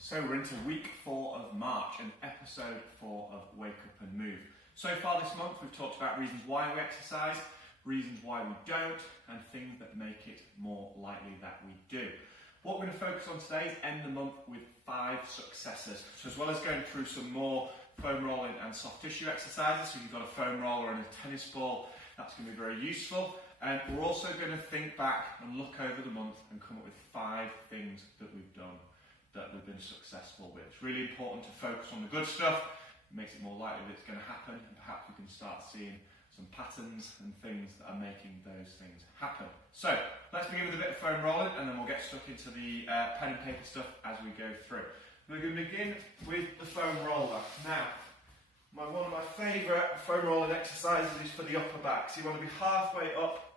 So we're into week 4 of March and episode 4 of Wake Up and Move. So far this month we've talked about reasons why we exercise, reasons why we don't, and things that make it more likely that we do. What we're going to focus on today is end the month with 5 successes. So as well as going through some more foam rolling and soft tissue exercises, so you've got a foam roller and a tennis ball, that's going to be very useful. And we're also going to think back and look over the month and come up with 5 things that we've done that we've been successful with. It's really important to focus on the good stuff. It makes it more likely that it's going to happen, and perhaps we can start seeing some patterns and things that are making those things happen. So let's begin with a bit of foam rolling, and then we'll get stuck into the pen and paper stuff as we go through. We're going to begin with the foam roller. Now, one of my favourite foam rolling exercises is for the upper back. So you want to be halfway up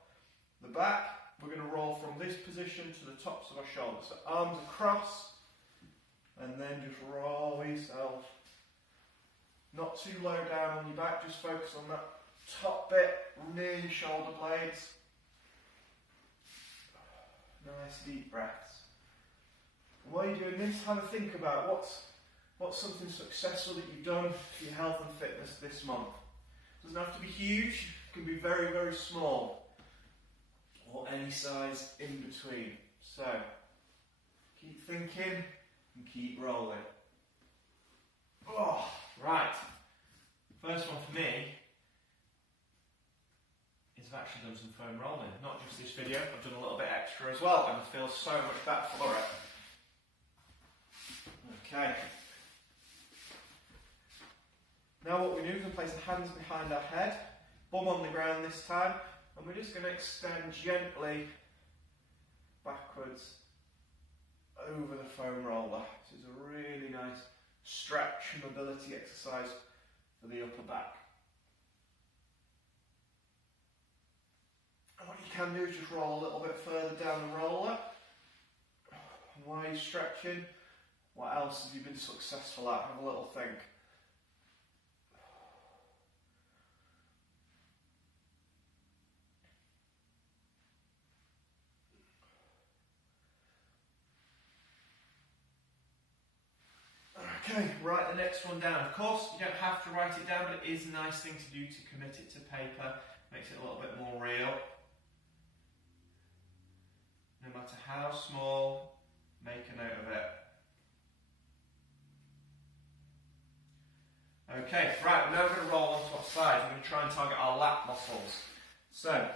the back. We're going to roll from this position to the tops of our shoulders. So arms across, and then just roll yourself. Not too low down on your back, just focus on that top bit near your shoulder blades. Nice deep breaths. And while you're doing this, have a think about what's something successful that you've done for your health and fitness this month. It doesn't have to be huge, it can be very, very small, or any size in between. So, keep thinking and keep rolling. Oh, right. First one for me is I've actually done some foam rolling. Not just this video, I've done a little bit extra as well, and I feel so much better for it. Okay. Now what we do is we place the hands behind our head, bum on the ground this time, and we're just going to extend gently backwards over the foam roller. This is a really nice stretch and mobility exercise for the upper back. And what you can do is just roll a little bit further down the roller. And while you're stretching, what else have you been successful at? Have a little think. Okay, write the next one down. Of course, you don't have to write it down, but it is a nice thing to do to commit it to paper. Makes it a little bit more real. No matter how small, make a note of it. Okay, right, now we're going to roll onto our side. We're going to try and target our lat muscles. So,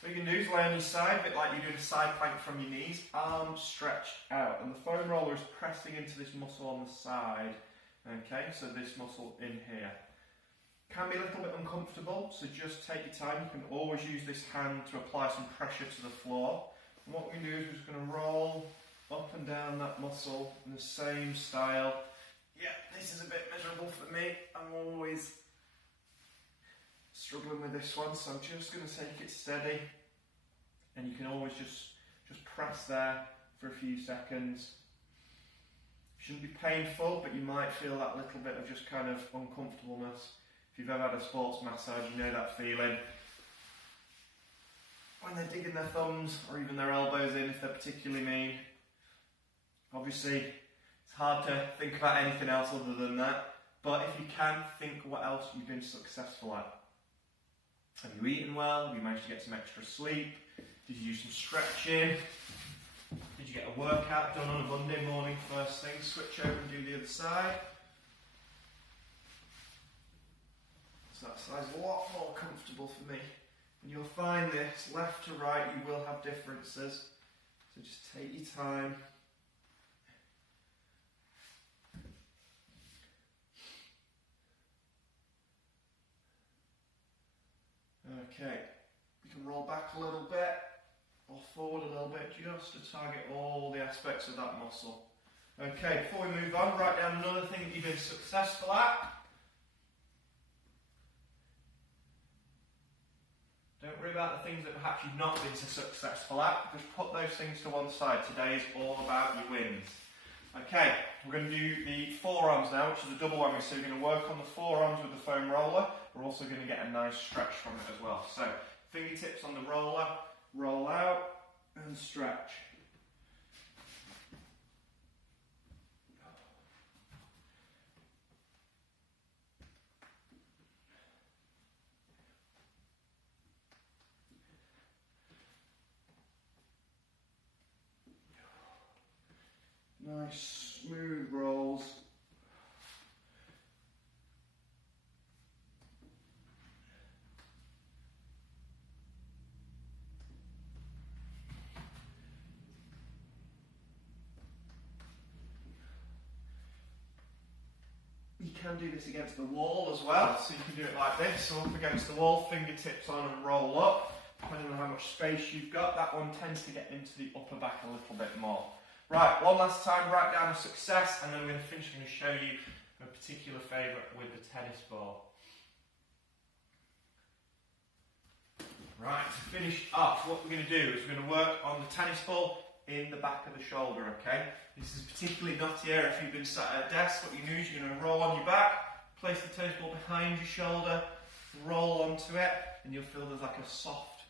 what you can do is lay on your side, a bit like you're doing a side plank from your knees, arms stretched out, and the foam roller is pressing into this muscle on the side. Okay, so this muscle in here. Can be a little bit uncomfortable, so just take your time. You can always use this hand to apply some pressure to the floor. And what we do is we're just going to roll up and down that muscle in the same style. Yeah, this is a bit miserable for me. I'm always struggling with this one, so I'm just going to take it steady, and you can always just press there for a few seconds. Shouldn't be painful, but you might feel that little bit of just kind of uncomfortableness. If you've ever had a sports massage, you know that feeling. When they're digging their thumbs or even their elbows in, if they're particularly mean. Obviously, it's hard to think about anything else other than that, but if you can, think what else you've been successful at. Have you eaten well? Have you managed to get some extra sleep? Did you do some stretching? Did you get a workout done on a Monday morning first thing? Switch over and do the other side. So that side's a lot more comfortable for me. And you'll find this, left to right, you will have differences. So just take your time. Okay, you can roll back a little bit or forward a little bit just to target all the aspects of that muscle. Okay, before we move on, write down another thing that you've been successful at. Don't worry about the things that perhaps you've not been so successful at, just put those things to one side. Today is all about your wins. Okay, we're going to do the forearms now, which is a double whammy. So we're going to work on the forearms with the foam roller. We're also going to get a nice stretch from it as well. So fingertips on the roller, roll out and stretch. Nice smooth rolls. You can do this against the wall as well, so you can do it like this, or up against the wall, fingertips on and roll up. Depending on how much space you've got, that one tends to get into the upper back a little bit more. Right, one last time, write down a success, and then we're going to finish. I'm going to show you a particular favourite with the tennis ball. Right, to finish off, what we're going to do is we're going to work on the tennis ball in the back of the shoulder, okay? This is particularly knottier if you've been sat at a desk. What you do is you're going to roll on your back, place the tennis ball behind your shoulder, roll onto it, and you'll feel there's like a soft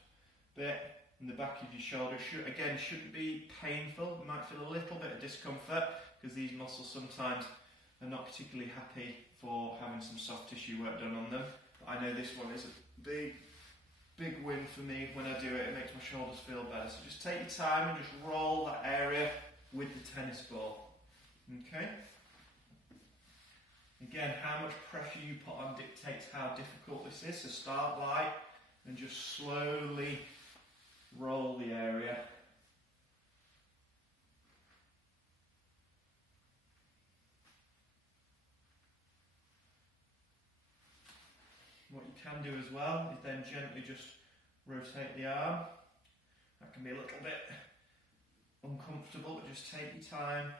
bit in the back of your shoulder. Shouldn't be painful. You might feel a little bit of discomfort because these muscles sometimes are not particularly happy for having some soft tissue work done on them. But I know this one is a big win for me. When I do it, it makes my shoulders feel better. So just take your time and just roll that area with the tennis ball. Okay? Again, how much pressure you put on dictates how difficult this is. So start light and just slowly roll the area. What you can do as well is then gently just rotate the arm. That can be a little bit uncomfortable, but just take your time.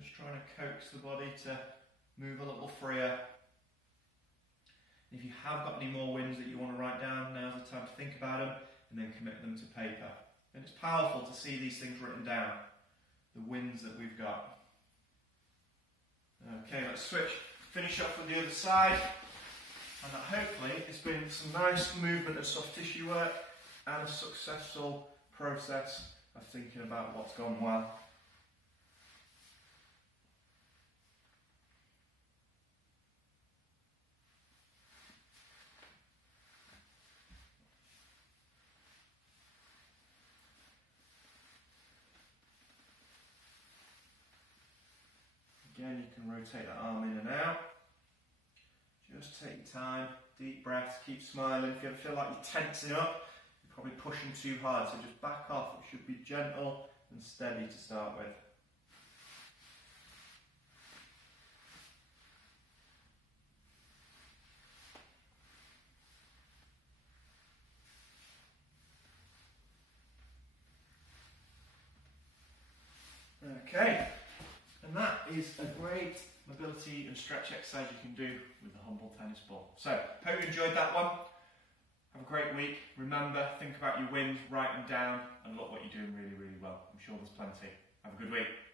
Just trying to coax the body to move a little freer. If you have got any more wins that you want to write down, now's the time to think about them and then commit them to paper. And it's powerful to see these things written down, the wins that we've got. Okay, let's switch, finish up with the other side. And that hopefully it's been some nice movement of soft tissue work and a successful process of thinking about what's gone well. Again, you can rotate the arm in and out. Just take your time, deep breaths, keep smiling. If you ever feel like you're tensing up, you're probably pushing too hard, so just back off. It should be gentle and steady to start with. Okay, and that is a great mobility and stretch exercise you can do with the humble tennis ball. So, hope you enjoyed that one. Have a great week. Remember, think about your wins, write them down, and look what you're doing really, really well. I'm sure there's plenty. Have a good week.